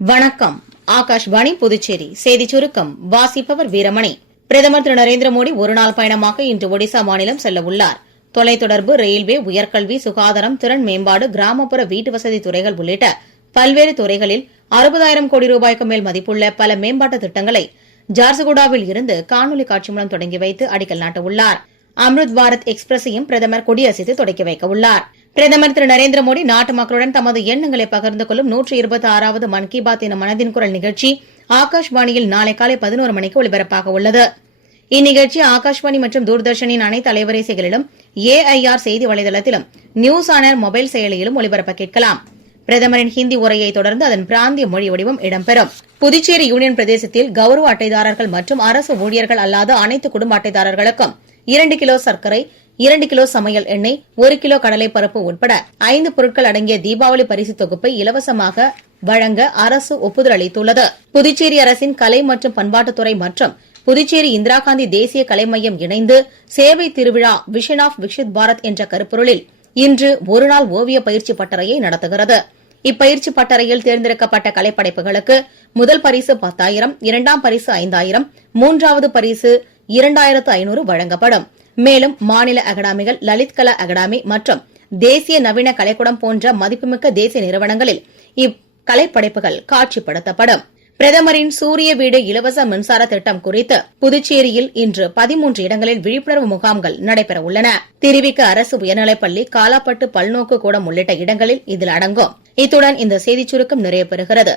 வணக்கம். ஆகாஷ்வாணி புதுச்சேரி செய்திச் சுருக்கம் வாசிப்பவர் வீரமணி. பிரதமர் திரு நரேந்திர மோடி ஒருநாள் பயணமாக இன்று ஒடிசா மாநிலம் செல்ல உள்ளார். தொலைத்தொடர்பு, ரயில்வே, உயர்கல்வி, சுகாதாரம், திறன் மேம்பாடு, கிராமப்புற வீட்டுவசதி துறைகள் உள்ளிட்ட பல்வேறு துறைகளில் 60,000 கோடி ரூபாய்க்கு மேல் மதிப்புள்ள பல மேம்பாட்டு திட்டங்களை ஜார்சுகுடாவில் இருந்து காணொலி காட்சி மூலம் தொடங்கி வைத்து அடிக்கல் நாட்டவுள்ளார். அம்ருத் பாரத் எக்ஸ்பிரஸையும் பிரதமர் கொடியசைத்து தொடக்கி வைக்க உள்ளார். பிரதமர் திரு நரேந்திர மோடி நாட்டு மக்களுடன் தமது எண்ணங்களை பகிர்ந்து கொள்ளும் 126வது மன் கி பாத் என மனதின் குரல் நிகழ்ச்சி ஆகாஷ்வாணியில் நாளை காலை 11 மணிக்கு ஒலிபரப்பாக உள்ளது. இந்நிகழ்ச்சி ஆகாஷ்வாணி மற்றும் தூர்தர்ஷனின் அனைத்து அலைவரிசைகளிலும், AIR செய்தி வலைதளத்திலும், நியூஸ் ஆன் ஏர் மொபைல் செயலியிலும் ஒலிபரப்ப கேட்கலாம். பிரதமரின் ஹிந்தி உரையை தொடர்ந்து அதன் பிராந்திய மொழி வடிவம் இடம்பெறும். புதுச்சேரி யூனியன் பிரதேசத்தில் கௌரவ அட்டைதாரர்கள் மற்றும் அரசு ஊழியர்கள் அல்லாத அனைத்து குடும்ப அட்டைதாரர்களுக்கும் 2 கிலோ சர்க்கரை, 2 கிலோ சமையல் எண்ணெய், 1 கிலோ கடலை பருப்பு உட்பட 5 பொருட்கள் அடங்கிய தீபாவளி பரிசு தொகுப்பை இலவசமாக வழங்க அரசு ஒப்புதல் அளித்துள்ளது. புதுச்சேரி அரசின் கலை மற்றும் பண்பாட்டுத்துறை மற்றும் புதுச்சேரி இந்திரா காந்தி தேசிய கலை மையம் இணைந்து சேவை திருவிழா விஷன் ஆஃப் விக்ஷித் பாரத் என்ற கருப்பொருளில் இன்று ஒருநாள் ஓவிய பயிற்சி பட்டறையை நடத்துகிறது. இப்பயிற்சி பட்டறையில் தேர்ந்தெடுக்கப்பட்ட கலைப்படைப்புகளுக்கு முதல் பரிசு 10,000, இரண்டாம் பரிசு 5,000, மூன்றாவது பரிசு 2,500 வழங்கப்படும். மேலும் மாநில அகாடமிகள், லலித் கலா அகாடமி மற்றும் தேசிய நவீன கலைக்கூடம் போன்ற மதிப்புமிக்க தேசிய நிறுவனங்களில் இக்கலைப்படைப்புகள் காட்சிப்படுத்தப்படும். பிரதமரின் சூரிய வீடு இலவச மின்சார திட்டம் குறித்து புதுச்சேரியில் இன்று 13 இடங்களில் விழிப்புணர்வு முகாம்கள் நடைபெற உள்ளன. திருவிக அரசு உயர்நிலைப்பள்ளி, காலாப்பட்டு பல்நோக்கு கூடம் உள்ளிட்ட இடங்களில் இதில் அடங்கும். இத்துடன் இந்த செய்திச் சுருக்கம் நிறைவு பெறுகிறது.